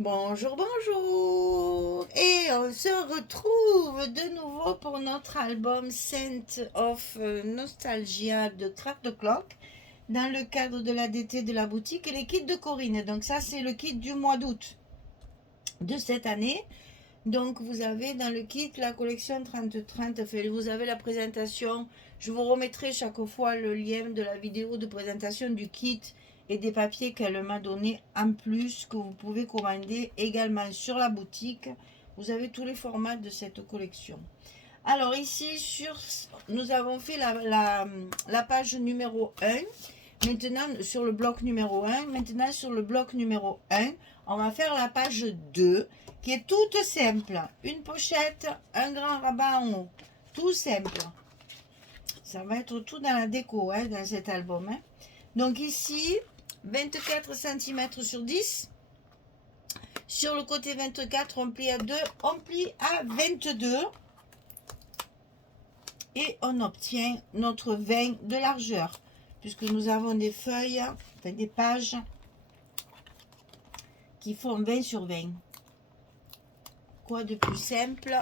Bonjour, bonjour! Et on se retrouve de nouveau pour notre album Scent of Nostalgia de Crack the Clock dans le cadre de l'ADT de la boutique et les kits de Corinne. Donc ça c'est le kit du mois d'août de cette année. Donc vous avez dans le kit la collection 30-30, vous avez la présentation. Je vous remettrai chaque fois le lien de la vidéo de présentation du kit et des papiers qu'elle m'a donné en plus, que vous pouvez commander également sur la boutique. Vous avez tous les formats de cette collection. Alors ici, nous avons fait la page numéro 1. Maintenant, sur le bloc numéro 1. Maintenant, sur le bloc numéro 1, on va faire la page 2, qui est toute simple. Une pochette, un grand rabat en haut. Tout simple. Ça va être tout dans la déco, hein, dans cet album. Hein. Donc ici, 24 cm sur 10. Sur le côté 24, on plie à 2. On plie à 22. Et on obtient notre 20 de largeur. Puisque nous avons des feuilles, enfin des pages qui font 20 sur 20. Quoi de plus simple?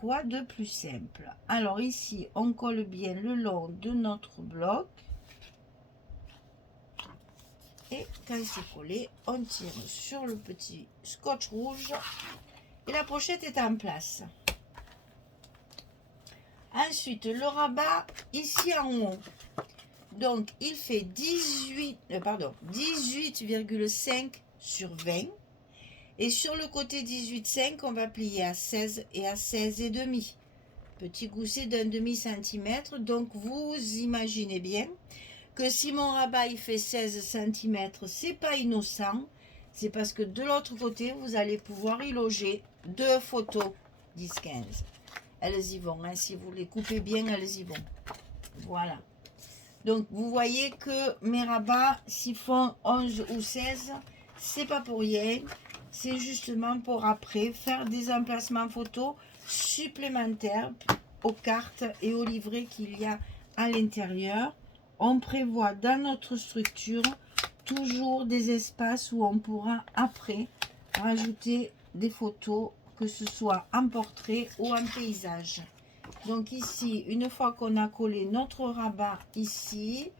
Quoi de plus simple? Alors ici, on colle bien le long de notre bloc. Et quand c'est collé, on tire sur le petit scotch rouge. Et la pochette est en place. Ensuite, le rabat ici en haut. Donc, il fait 18,5 sur 20. Et sur le côté 18,5, on va plier à 16 et à 16,5. Petit gousset d'un demi-centimètre. Donc, vous imaginez bien que si mon rabat il fait 16 cm, c'est pas innocent. C'est parce que de l'autre côté, vous allez pouvoir y loger deux photos 10-15. Elles y vont. Hein. Si vous les coupez bien, elles y vont. Voilà. Donc, vous voyez que mes rabats, s'ils font 11 ou 16, c'est pas pour rien. C'est justement pour après faire des emplacements photos supplémentaires aux cartes et aux livrets qu'il y a à l'intérieur. On prévoit dans notre structure toujours des espaces où on pourra après rajouter des photos, que ce soit en portrait ou en paysage. Donc ici, une fois qu'on a collé notre rabat ici,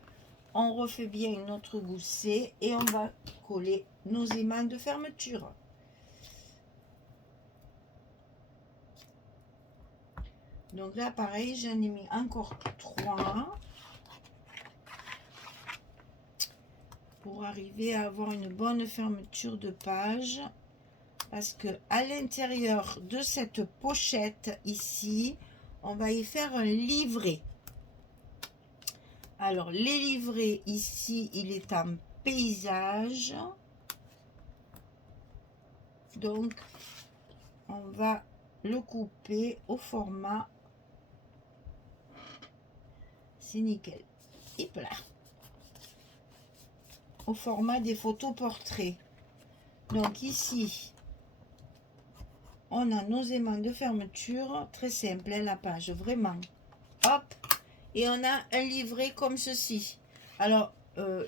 on refait bien notre gousset et on va coller nos aimants de fermeture. Donc là, pareil, j'en ai mis encore 3 pour arriver à avoir une bonne fermeture de page. Parce que à l'intérieur de cette pochette ici, on va y faire un livret. Alors, les livrets ici, il est en paysage. Donc, on va le couper au format. C'est nickel. Et voilà. Au format des photos portraits. Donc ici, on a nos aimants de fermeture. Très simple, hein, la page, vraiment. Hop. Et on a un livret comme ceci. Alors,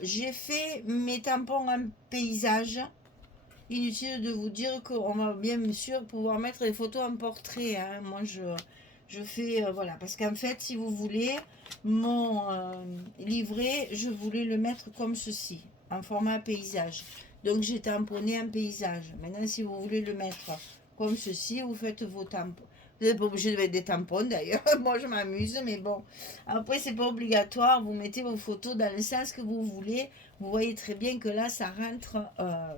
j'ai fait mes tampons en paysage. Inutile de vous dire qu'on va bien sûr pouvoir mettre les photos en portrait. Hein. Moi, je fais... voilà. Parce qu'en fait, si vous voulez, mon livret, je voulais le mettre comme ceci. En format paysage. Donc, j'ai tamponné en paysage. Maintenant, si vous voulez le mettre comme ceci, vous faites vos tampons. Vous n'êtes pas obligé de mettre des tampons d'ailleurs. Moi, je m'amuse, mais bon. Après, c'est pas obligatoire. Vous mettez vos photos dans le sens que vous voulez. Vous voyez très bien que là, ça rentre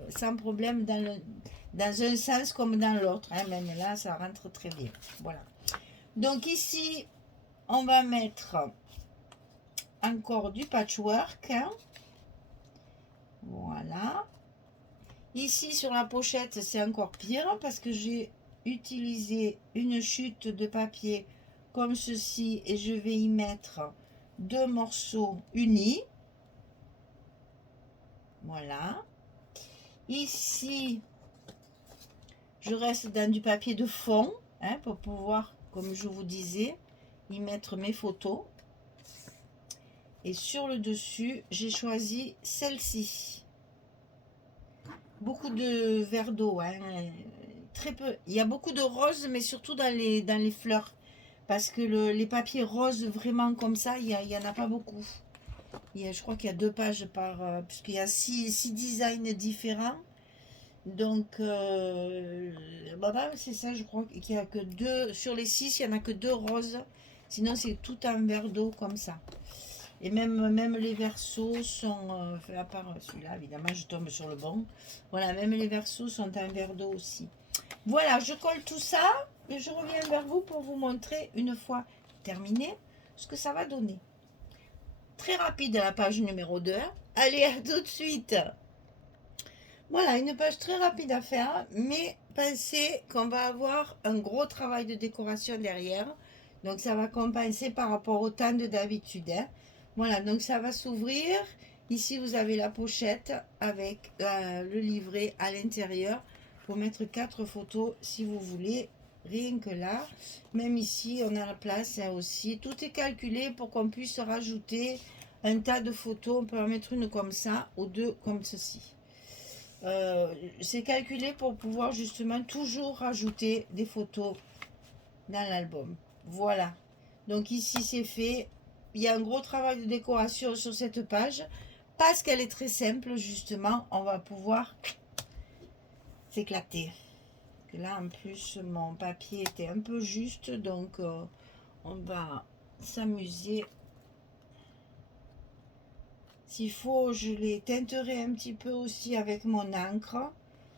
sans problème dans un sens comme dans l'autre. Hein. Même là, ça rentre très bien. Voilà. Donc ici, on va mettre encore du patchwork. Hein. Voilà. Ici, sur la pochette, c'est encore pire parce que j'ai utilisé une chute de papier comme ceci et je vais y mettre 2 morceaux unis. Voilà. Ici, je reste dans du papier de fond hein, pour pouvoir, comme je vous disais, y mettre mes photos. Et sur le dessus, j'ai choisi celle-ci. beaucoup de verre d'eau, hein, très peu. Il y a beaucoup de roses, mais surtout dans les fleurs. Parce que les papiers roses, vraiment comme ça, il y en a pas beaucoup. Je crois qu'il y a 2 pages par... puisqu'il y a six designs différents. Donc, c'est ça, je crois qu'il y a que 2. Sur les 6, il n'y en a que 2 roses. Sinon, c'est tout un verre d'eau comme ça. Et même les versos sont, à part celui-là, évidemment, je tombe sur le bon. Voilà, même les versos sont un verre d'eau aussi. Voilà, je colle tout ça et je reviens vers vous pour vous montrer, une fois terminé, ce que ça va donner. Très rapide la page numéro 2. Allez, à tout de suite. Voilà, une page très rapide à faire, mais pensez qu'on va avoir un gros travail de décoration derrière. Donc ça va compenser par rapport au temps de d'habitude, hein. Voilà, donc ça va s'ouvrir. Ici, vous avez la pochette avec le livret à l'intérieur pour mettre 4 photos si vous voulez. Rien que là. Même ici, on a la place, hein, aussi. Tout est calculé pour qu'on puisse rajouter un tas de photos. On peut en mettre une comme ça ou 2 comme ceci. C'est calculé pour pouvoir justement toujours rajouter des photos dans l'album. Voilà. Donc ici c'est fait. Il y a un gros travail de décoration sur cette page. Parce qu'elle est très simple, justement, on va pouvoir s'éclater. Là en plus mon papier était un peu juste, donc on va s'amuser. S'il faut, je les teinterai un petit peu aussi avec mon encre.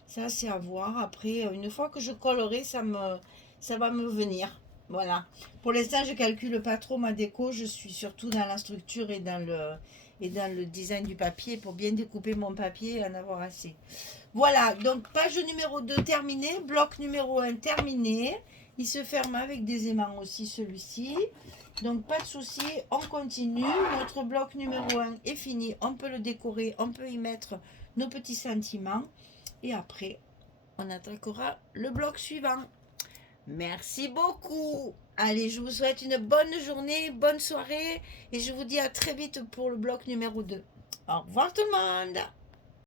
Ça, c'est à voir. Après, une fois que je collerai, ça va me venir. Voilà. Pour l'instant, je calcule pas trop ma déco. Je suis surtout dans la structure et dans le design du papier pour bien découper mon papier et en avoir assez. Voilà. Donc, page numéro 2 terminée. Bloc numéro 1 terminé. Il se ferme avec des aimants aussi, celui-ci. Donc, pas de souci. On continue. Notre bloc numéro 1 est fini. On peut le décorer. On peut y mettre nos petits sentiments. Et après, on attaquera le bloc suivant. Merci beaucoup. Allez, je vous souhaite une bonne journée, bonne soirée et je vous dis à très vite pour le bloc numéro 2. Au revoir tout le monde.